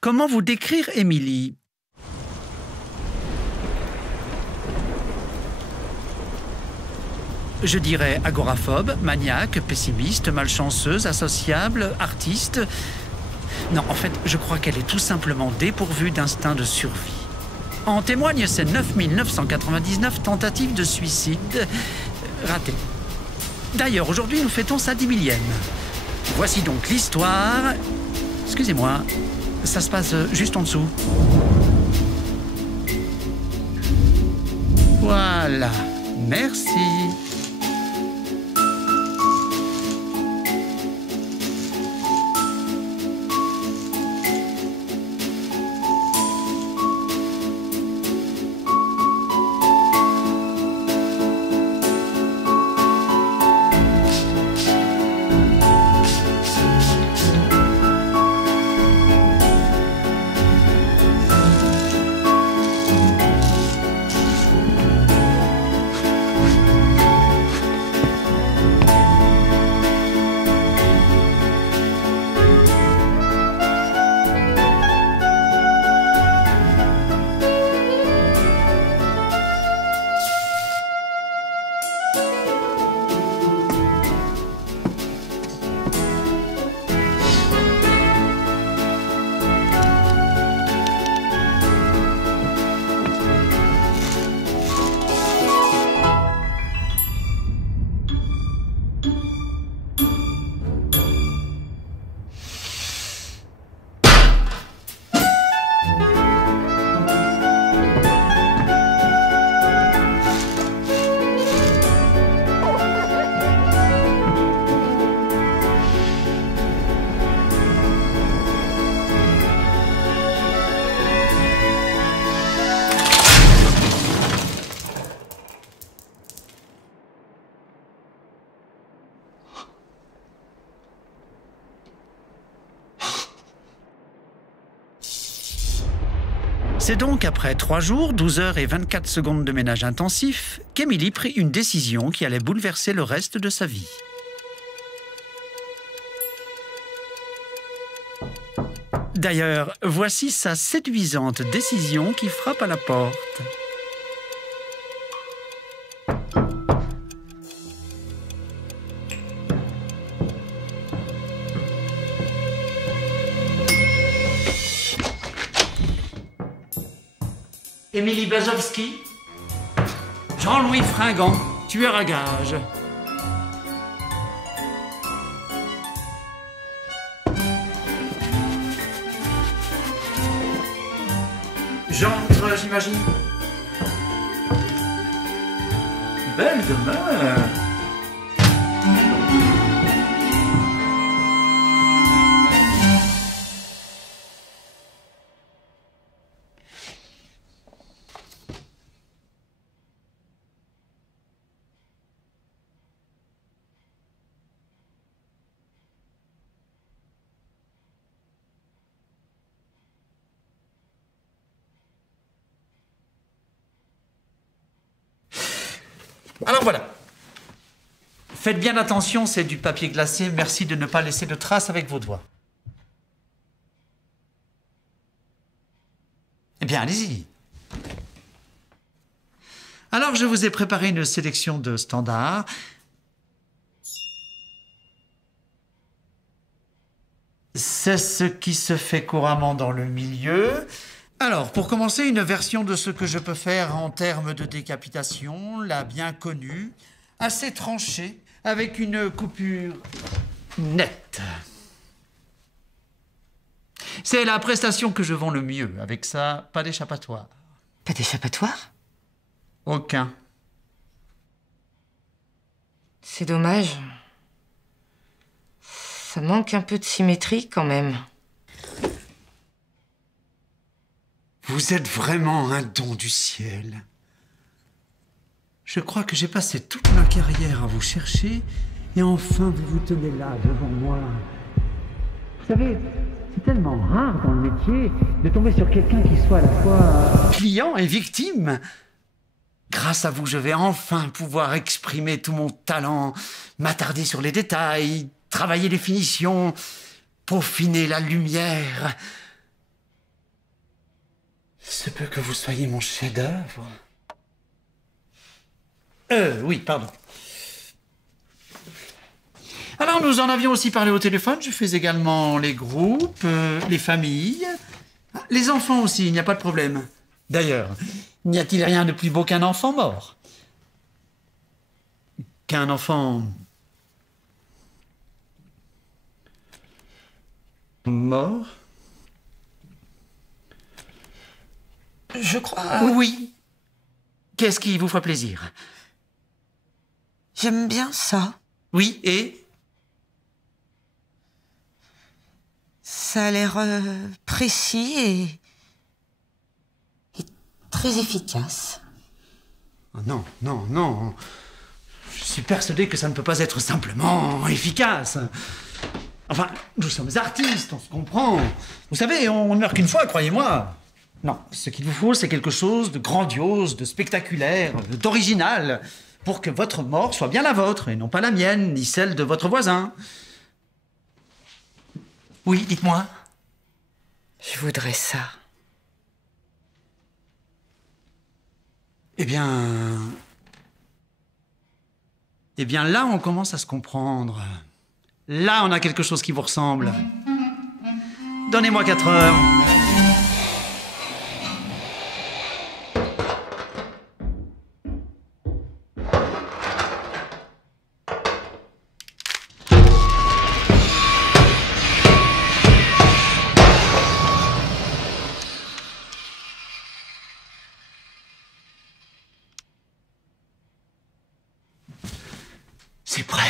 Comment vous décrire Émilie? Je dirais agoraphobe, maniaque, pessimiste, malchanceuse, associable, artiste. Non, en fait, je crois qu'elle est tout simplement dépourvue d'instinct de survie. En témoignent ces 9999 tentatives de suicide ratées. D'ailleurs, aujourd'hui, nous fêtons sa 10 millième. Voici donc l'histoire... Excusez-moi, ça se passe juste en dessous. Voilà, merci. C'est donc après 3 jours, 12 heures et 24 secondes de ménage intensif qu'Émilie prit une décision qui allait bouleverser le reste de sa vie. D'ailleurs, voici sa séduisante décision qui frappe à la porte. Émilie Bazowski, Jean-Louis Fringant, tueur à gages. J'entre, j'imagine. Belle demeure. Alors voilà. Faites bien attention, c'est du papier glacé. Merci de ne pas laisser de traces avec vos doigts. Eh bien, allez-y. Alors, je vous ai préparé une sélection de standards. C'est ce qui se fait couramment dans le milieu. Alors, pour commencer, une version de ce que je peux faire en termes de décapitation, la bien connue, assez tranchée, avec une coupure nette. C'est la prestation que je vends le mieux. Avec ça, pas d'échappatoire. Pas d'échappatoire? Aucun. C'est dommage. Ça manque un peu de symétrie quand même. Vous êtes vraiment un don du ciel. Je crois que j'ai passé toute ma carrière à vous chercher et enfin vous vous tenez là devant moi. Vous savez, c'est tellement rare dans le métier de tomber sur quelqu'un qui soit à la fois client et victime. Grâce à vous, je vais enfin pouvoir exprimer tout mon talent, m'attarder sur les détails, travailler les finitions, peaufiner la lumière. Se peut que vous soyez mon chef-d'œuvre. Oui, pardon. Alors, nous en avions aussi parlé au téléphone. Je fais également les groupes, les familles. Les enfants aussi, il n'y a pas de problème. D'ailleurs, n'y a-t-il rien de plus beau qu'un enfant mort? Qu'un enfant... mort? Je crois... Oui. Qu'est-ce qui vous ferait plaisir? J'aime bien ça. Oui, et... Ça a l'air précis et très efficace. Oh non, non, non. Je suis persuadé que ça ne peut pas être simplement efficace. Enfin, nous sommes artistes, on se comprend. Vous savez, on ne meurt qu'une fois, croyez-moi. Non, ce qu'il vous faut, c'est quelque chose de grandiose, de spectaculaire, d'original, pour que votre mort soit bien la vôtre, et non pas la mienne, ni celle de votre voisin. Oui, dites-moi. Je voudrais ça. Eh bien, là, on commence à se comprendre. Là, on a quelque chose qui vous ressemble. Donnez-moi 4 heures. C'est prêt.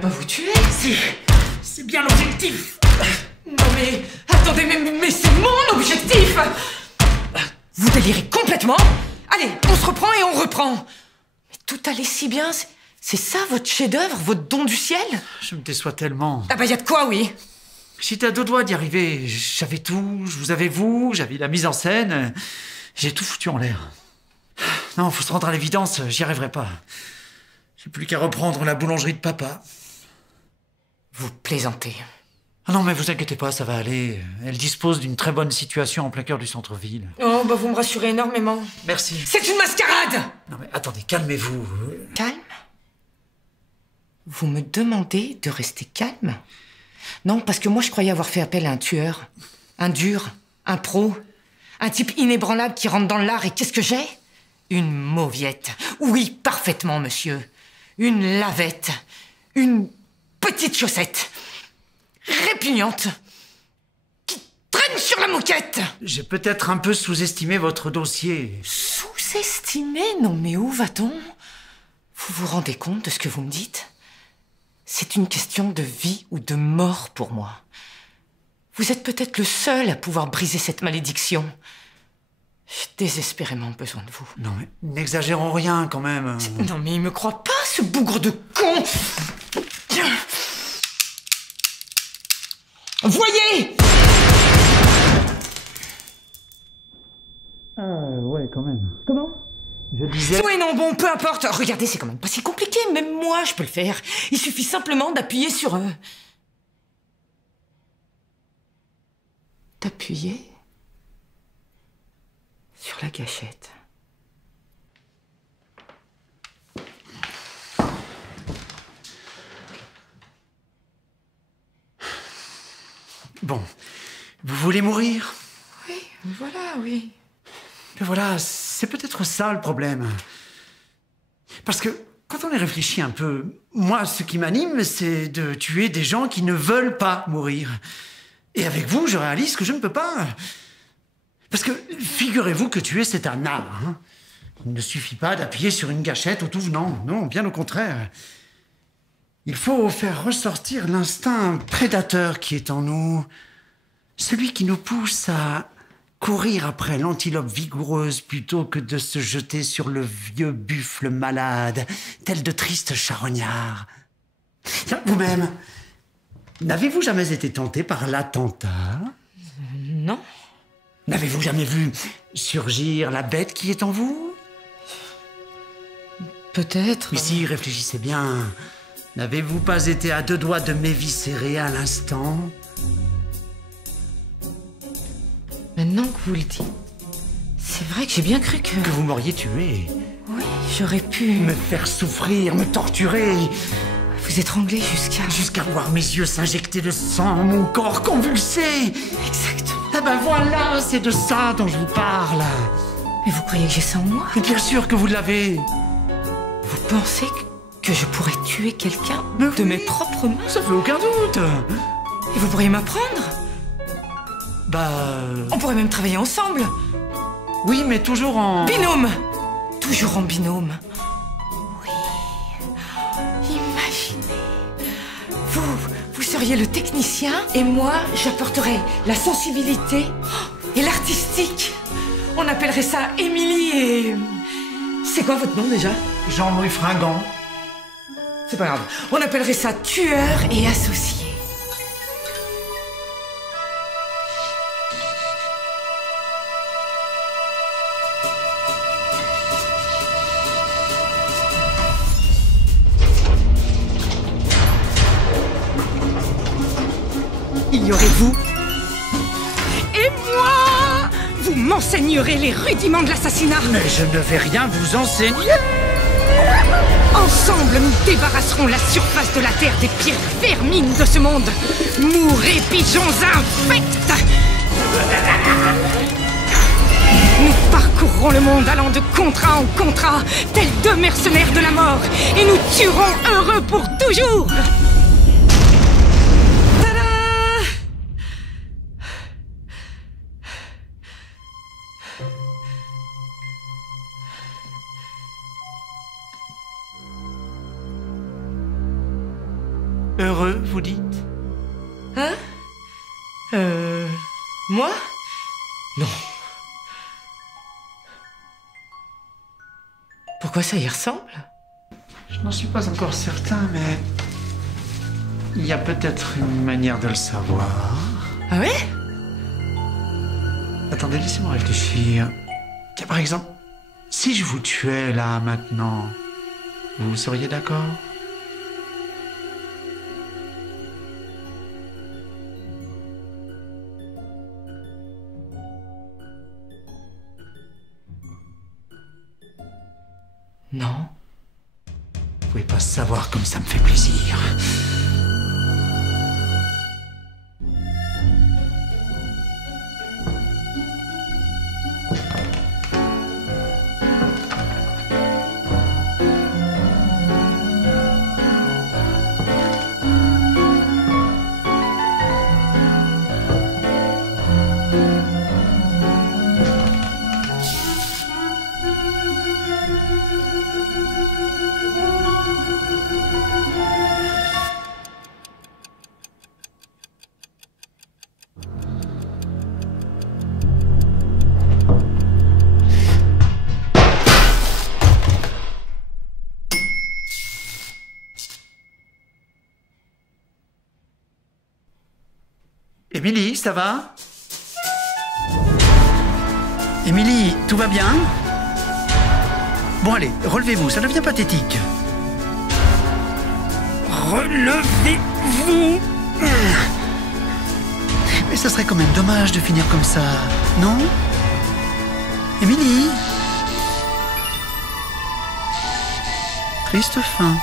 pas vous tuer. C'est bien l'objectif. Non mais... Attendez, mais c'est mon objectif. Vous délirez complètement. Allez, on se reprend et on reprend. Mais tout allait si bien. C'est ça votre chef-d'œuvre, votre don du ciel? Je me déçois tellement. Ah bah y a de quoi, oui. J'étais à deux doigts d'y arriver. J'avais tout. Je vous avais vous, j'avais la mise en scène. J'ai tout foutu en l'air. Non, faut se rendre à l'évidence, j'y arriverai pas. J'ai plus qu'à reprendre la boulangerie de papa. Vous plaisantez. Ah non, mais vous inquiétez pas, ça va aller. Elle dispose d'une très bonne situation en plein cœur du centre-ville. Oh, bah vous me rassurez énormément. Merci. C'est une mascarade! Non mais attendez, calmez-vous. Calme? Vous me demandez de rester calme? Non, parce que moi je croyais avoir fait appel à un tueur. Un dur, un pro. Un type inébranlable qui rentre dans l'art et qu'est-ce que j'ai? Une mauviette. Oui, parfaitement, monsieur. Une lavette. Une petite chaussette. Répugnante. Qui traîne sur la moquette. J'ai peut-être un peu sous-estimé votre dossier. Sous-estimé? Non, mais où va-t-on? Vous vous rendez compte de ce que vous me dites? C'est une question de vie ou de mort pour moi. Vous êtes peut-être le seul à pouvoir briser cette malédiction. J'ai désespérément besoin de vous. Non mais n'exagérons rien quand même. Non mais il me croit pas, ce bougre de con. Voyez! Ouais, quand même. Comment? Je disais... Oui, non, bon, peu importe. Regardez, c'est quand même pas si compliqué. Même moi, je peux le faire. Il suffit simplement d'appuyer sur... D'appuyer sur la gâchette. Bon, vous voulez mourir? Oui, voilà, oui. Mais voilà, c'est peut-être ça le problème. Parce que, quand on y réfléchit un peu, moi, ce qui m'anime, c'est de tuer des gens qui ne veulent pas mourir. Et avec vous, je réalise que je ne peux pas. Parce que, figurez-vous que tuer, c'est un art. Hein. Il ne suffit pas d'appuyer sur une gâchette au tout venant. Non, bien au contraire. Il faut faire ressortir l'instinct prédateur qui est en nous. Celui qui nous pousse à courir après l'antilope vigoureuse plutôt que de se jeter sur le vieux buffle malade, tel de tristes charognards. Vous-même, n'avez-vous jamais été tenté par l'attentat? Non. N'avez-vous jamais vu surgir la bête qui est en vous? Peut-être. Mais si, réfléchissez bien. N'avez-vous pas été à deux doigts de m'éviscérer à l'instant? Maintenant que vous le dites, c'est vrai que j'ai bien cru que... Que vous m'auriez tué. Oui, j'aurais pu... Me faire souffrir, me torturer. Vous étrangler jusqu'à... Jusqu'à voir mes yeux s'injecter de sang, mon corps convulsé. Exactement. Ah ben voilà, c'est de ça dont je vous parle. Mais vous croyez que j'ai ça en moi? Mais bien sûr que vous l'avez. Vous pensez que je pourrais tuer quelqu'un de mes propres mains? Ça fait aucun doute. Et vous pourriez m'apprendre? On pourrait même travailler ensemble. Oui, mais toujours en... Binôme. Toujours en binôme. Oui. Imaginez. Vous seriez le technicien et moi, j'apporterais la sensibilité et l'artistique. On appellerait ça Émilie et... C'est quoi votre nom déjà? Jean-Louis Fringant. C'est pas grave. On appellerait ça tueur et associé. Il y aurait vous et moi. Vous m'enseignerez les rudiments de l'assassinat. Mais je ne vais rien vous enseigner. Ensemble, nous débarrasserons la surface de la Terre des pires vermines de ce monde. Mourez, pigeons infects. Nous parcourrons le monde allant de contrat en contrat, tels deux mercenaires de la mort, et nous tuerons heureux pour toujours. Moi? Non. Pourquoi ça y ressemble? Je n'en suis pas encore certain, mais il y a peut-être une manière de le savoir. Ah ouais? Attendez, laissez-moi réfléchir. Tiens, par exemple, si je vous tuais là, maintenant, vous seriez d'accord? Non. Vous pouvez pas savoir comme ça me fait plaisir. Émilie, ça va? Émilie, tout va bien? Bon allez, relevez-vous, ça devient pathétique. Relevez-vous! Mais ça serait quand même dommage de finir comme ça, non? Émilie? Triste fin.